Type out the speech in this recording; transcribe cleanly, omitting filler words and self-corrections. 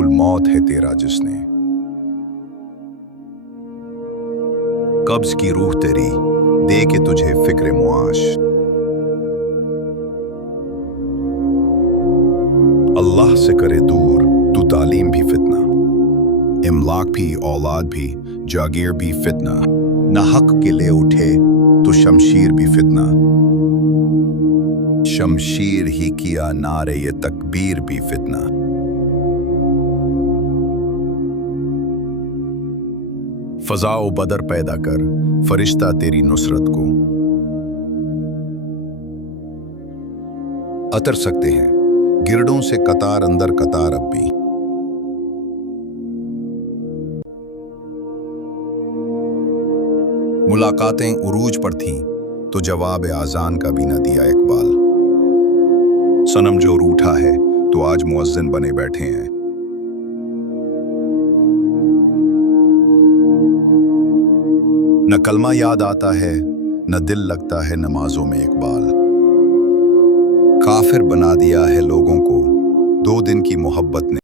मलकुल मौत है तेरा जिसने। कब्ज की रूह तेरी दे के तुझे फिक्र मुआश। अल्लाह से करे दूर तू तालीम भी फितना, इमलाक भी औलाद भी जागीर भी फितना। न हक के ले उठे तो शमशीर भी फितना, शमशीर ही किया नारे ये तकबीर भी फितना। फजाओ बदर पैदा कर फरिश्ता तेरी नुसरत को, अतर सकते हैं गिरडों से कतार अंदर कतार अब भी। मुलाकातें उरूज पर थीं तो जवाब आजान का भी न दिया इकबाल। सनम जो रूठा है तो आज मुअज्जिन बने बैठे हैं। न कलमा याद आता है न दिल लगता है नमाजों में इकबाल। काफिर बना दिया है लोगों को 2 दिन की मोहब्बत ने।